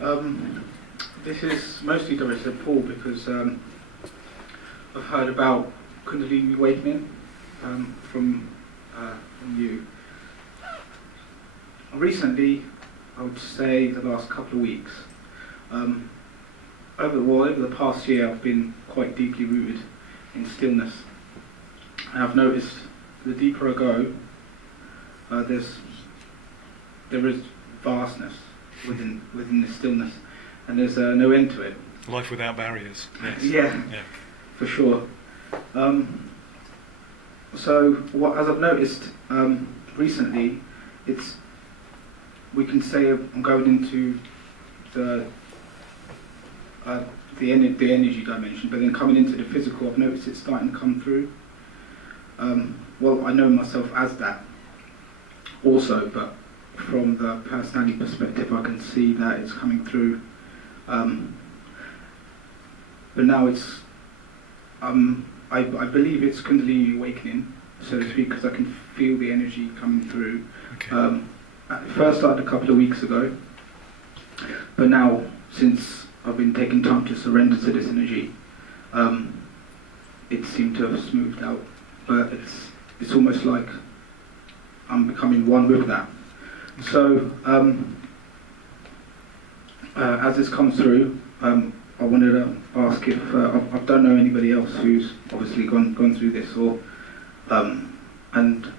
This is mostly directed at Paul because I've heard about Kundalini Awakening from you. Recently, I would say the last couple of weeks, over the past year, I've been quite deeply rooted in stillness. And I've noticed the deeper I go, there is vastness within this stillness, and there's no end to it. Life without barriers. Yes. Yeah, for sure. So, as I've noticed recently, we can say I'm going into the energy dimension, but then coming into the physical, I've noticed it's starting to come through. Well, I know myself as that also, but from the personality perspective, I can see that it's coming through. But now it's, I believe it's Kundalini Awakening, so to speak, because I can feel the energy coming through. Okay. It first started a couple of weeks ago, but now, since I've been taking time to surrender to this energy, it seemed to have smoothed out. But it's almost like I'm becoming one with that. So, as this comes through, I wanted to ask if I don't know anybody else who's obviously gone through this, and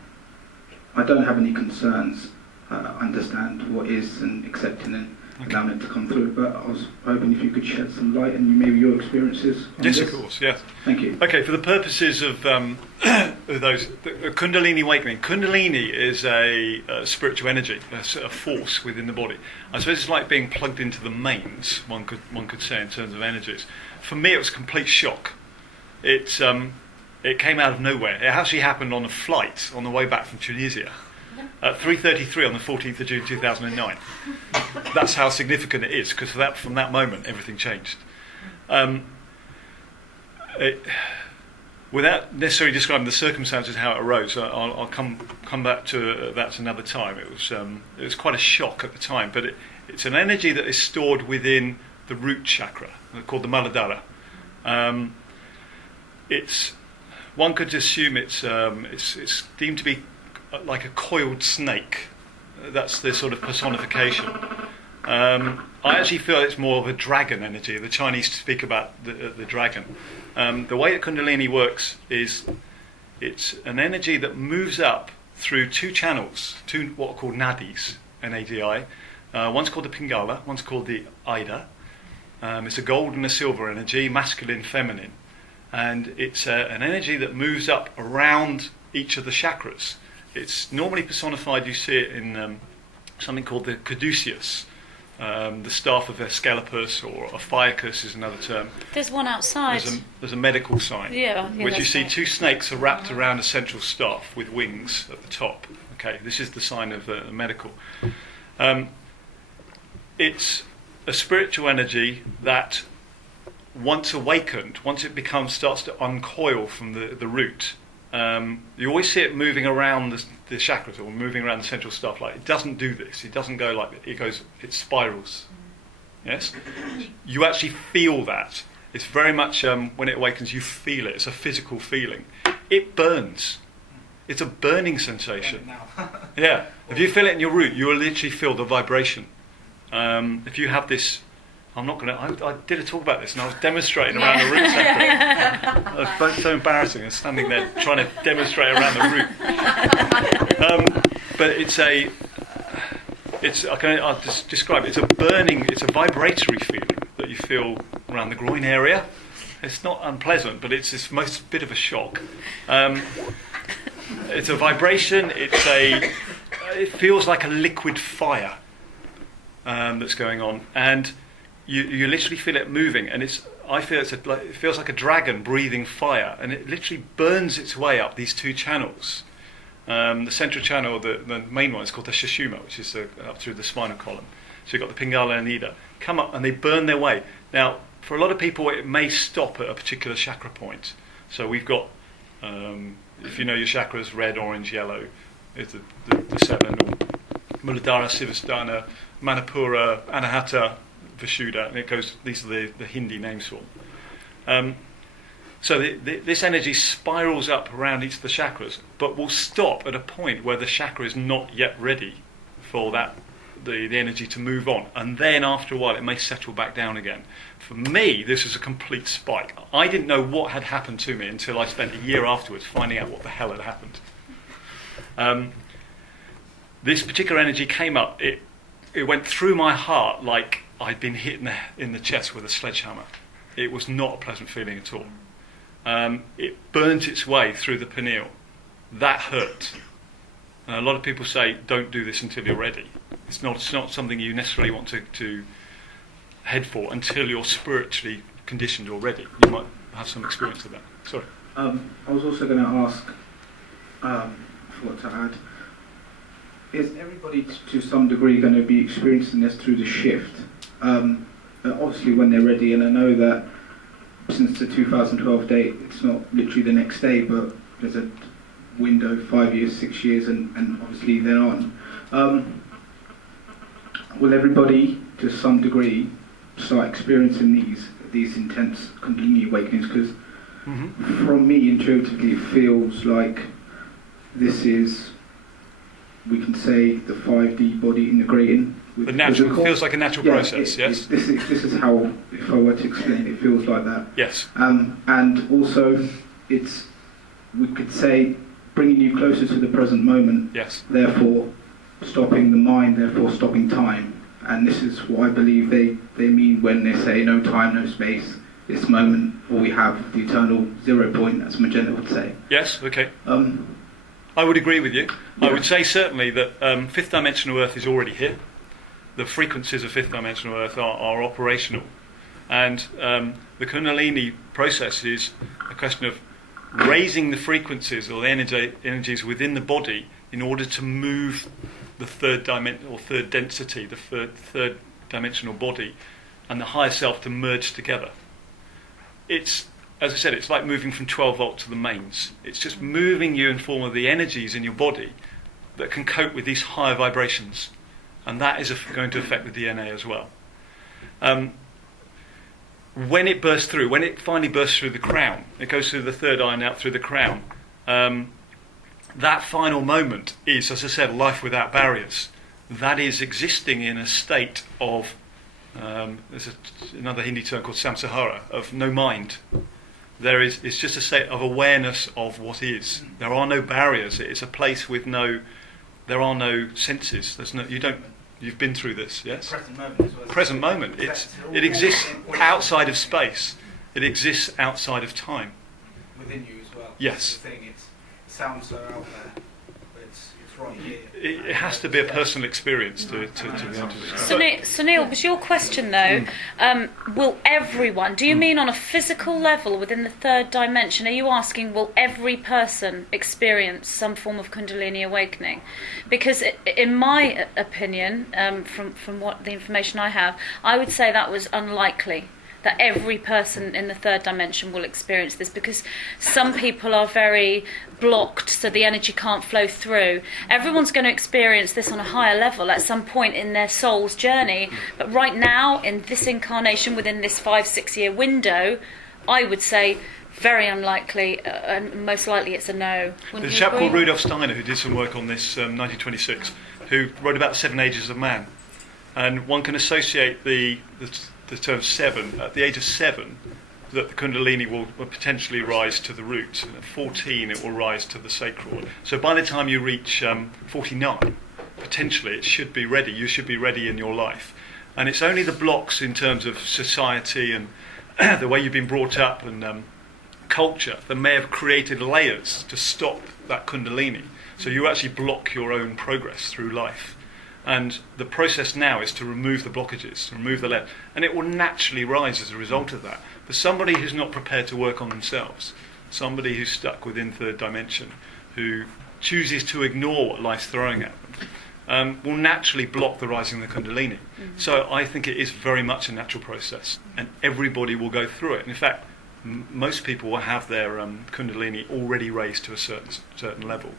I don't have any concerns. Understand what is and accepting and allowing it to come through. But I was hoping if you could shed some light and maybe your experiences on yes, this. of course, yes. Thank you. Okay, for the purposes of those, the Kundalini Awakening. Kundalini is a spiritual energy, a force within the body. I suppose it's like being plugged into the mains. One could say in terms of energies. For me, it was a complete shock. It came out of nowhere. It actually happened on a flight on the way back from Tunisia. At 3:33 on the 14th of June 2009. That's how significant it is, because from that moment everything changed. Without necessarily describing the circumstances how it arose, I'll come back to that another time. It was quite a shock at the time, but it's an energy that is stored within the root chakra, called the Muladhara. One could assume it's deemed to be like a coiled snake. That's the sort of personification. I actually feel it's more of a dragon energy. The Chinese speak about the dragon. The way that Kundalini works is it's an energy that moves up through two channels, two what are called nadis, N-A-D-I. One's called the Pingala, one's called the Ida. It's a gold and a silver energy, masculine, feminine. And it's an energy that moves up around each of the chakras. It's normally personified, you see it in something called the caduceus, the staff of Asclepius, or a fiacus is another term. There's one outside. There's a medical sign, which you see right. two snakes are wrapped around a central staff with wings at the top. Okay, this is the sign of the medical. It's a spiritual energy that, once awakened, once it starts to uncoil from the root, you always see it moving around the chakras, or moving around the central staff. Like, it doesn't do this. It doesn't go like it spirals. Yes, you actually feel that. It's very much when it awakens, you feel it. It's a physical feeling. It burns. It's a burning sensation. Yeah. If you feel it in your root, you will literally feel the vibration. If you have this. I did a talk about this, and I was demonstrating around the root chakra. It was so embarrassing. I was standing there trying to demonstrate around the root. But I'll just describe it. It's a burning, it's a vibratory feeling that you feel around the groin area. It's not unpleasant, but it's this most bit of a shock. It's a vibration. It feels like a liquid fire that's going on, and you literally feel it moving, and I feel it feels like a dragon breathing fire, and it literally burns its way up these two channels. The central channel, the main one, is called the Sushumna, which is up through the spinal column. So you've got the Pingala and Ida come up, and they burn their way. Now, for a lot of people, it may stop at a particular chakra point. So we've got, if you know your chakras, red, orange, yellow, is the seven, or Muladhara, Sivasthana, Manipura, Anahata, Vishuddha, and it goes. These are the Hindi names for them. So this energy spirals up around each of the chakras, but will stop at a point where the chakra is not yet ready for the energy to move on, and then after a while it may settle back down again. For me, this is a complete spike. I didn't know what had happened to me until I spent a year afterwards finding out what the hell had happened. This particular energy came up. It went through my heart like I'd been hit in the chest with a sledgehammer. It was not a pleasant feeling at all. It burnt its way through the pineal. That hurt. A lot of people say, don't do this until you're ready. It's not something you necessarily want to head for until you're spiritually conditioned or ready. You might have some experience of that. Sorry. I was also going to ask, I forgot to add, is everybody to some degree going to be experiencing this through the shift? Obviously when they're ready, and I know that since the 2012 date, it's not literally the next day, but there's a window, 5 years, 6 years, and obviously then on. Will everybody, to some degree, start experiencing these intense Kundalini awakenings? Because from me, intuitively, it feels like this is, we can say, the 5D body integrating with the natural physical. Feels like a natural process. Yes. This is how, if I were to explain, it feels like that. Yes. And also, it's, we could say, bringing you closer to the present moment. Yes. Therefore, stopping the mind. Therefore, stopping time. And this is what I believe they mean when they say no time, no space. This moment, all we have, the eternal 0 point, as Magenta would say. Yes. Okay. I would agree with you. Yeah. I would say certainly that fifth dimensional Earth is already here. The frequencies of fifth dimensional Earth are operational, and the Kundalini process is a question of raising the frequencies or the energies within the body in order to move the third dimension or third density, the third dimensional body, and the higher self to merge together. It's, as I said, it's like moving from 12 volt to the mains. It's just moving you in form of the energies in your body that can cope with these higher vibrations. And that is going to affect the DNA as well. When it bursts through, when it finally bursts through the crown, it goes through the third eye and out through the crown. That final moment is, as I said, life without barriers. That is existing in a state of, there's another Hindi term called samsahara, of no mind. It's just a state of awareness of what is. There are no barriers. It's a place with there are no senses. You've been through this, yes? Present moment as well. Present moment. It exists outside of space. It exists outside of time. Within you as well. Yes. The thing, it sounds so out there, but it's right here. It has to be a personal experience to be able to describe. So Neil, was your question though, will everyone, do you mean on a physical level within the third dimension, are you asking will every person experience some form of Kundalini awakening? Because in my opinion, from what the information I have, I would say that was unlikely. That every person in the third dimension will experience this, because some people are very blocked, so the energy can't flow through. Everyone's going to experience this on a higher level at some point in their soul's journey, but right now, in this incarnation, within this 5-6 year window, I would say very unlikely, and most likely it's a no. There's a chap called Rudolf Steiner who did some work on this, 1926, who wrote about the 7 ages of man, and one can associate the term 7, at the age of 7, that the Kundalini will potentially rise to the root. At 14, it will rise to the sacral. So by the time you reach 49, potentially it should be ready. You should be ready in your life. And it's only the blocks in terms of society and the way you've been brought up and culture that may have created layers to stop that Kundalini. So you actually block your own progress through life. And the process now is to remove the blockages, remove the lead, and it will naturally rise as a result of that. For somebody who's not prepared to work on themselves, somebody who's stuck within third dimension, who chooses to ignore what life's throwing at them, will naturally block the rising of the Kundalini. Mm-hmm. So I think it is very much a natural process, and everybody will go through it. And in fact, most people will have their Kundalini already raised to a certain level.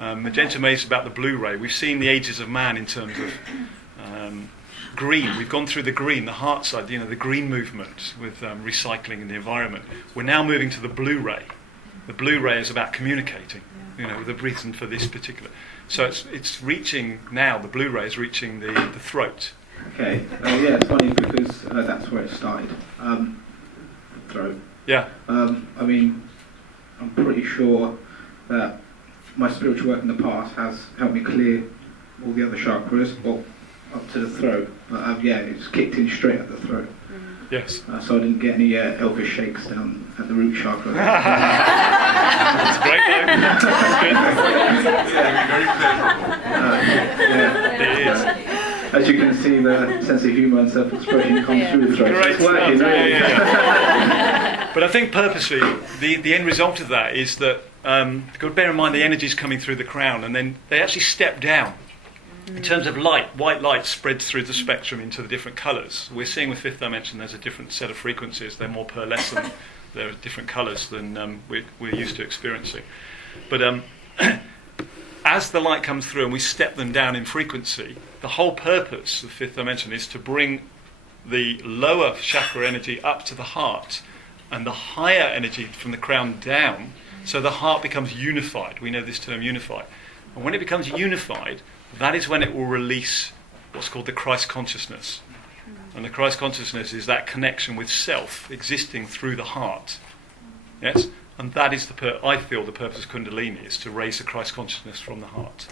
Magenta Maze about the Blu-ray. We've seen the ages of man in terms of green. We've gone through the green, the heart side, the green movement with recycling in the environment. We're now moving to the blue ray. The blue ray is about communicating, the reason for this particular. So it's reaching now, the blue ray is reaching the throat. Okay, yeah, it's funny because that's where it started. Throat. Yeah. I mean, I'm pretty sure that my spiritual work in the past has helped me clear all the other chakras, well, up to the throat. But yeah, it's kicked in straight at the throat. Yes. So I didn't get any Elvis shakes down at the root chakra. That's great, though. That's good. Yeah. It is. As you can see, the sense of humour and self-expression comes through the throat. Great It's working, stuff. really. Yeah. But I think purposely, the end result of that is that you've got to bear in mind the energy's coming through the crown, and then they actually step down. In terms of light, white light spreads through the spectrum into the different colours. We're seeing with fifth dimension there's a different set of frequencies. They're more pearlescent. They're different colours than we're used to experiencing. But as the light comes through and we step them down in frequency, the whole purpose of fifth dimension is to bring the lower chakra energy up to the heart and the higher energy from the crown down, so the heart becomes unified. We know this term unified. And when it becomes unified, that is when it will release what's called the Christ consciousness. And the Christ consciousness is that connection with self existing through the heart. Yes? And that is I feel the purpose of Kundalini is to raise the Christ consciousness from the heart.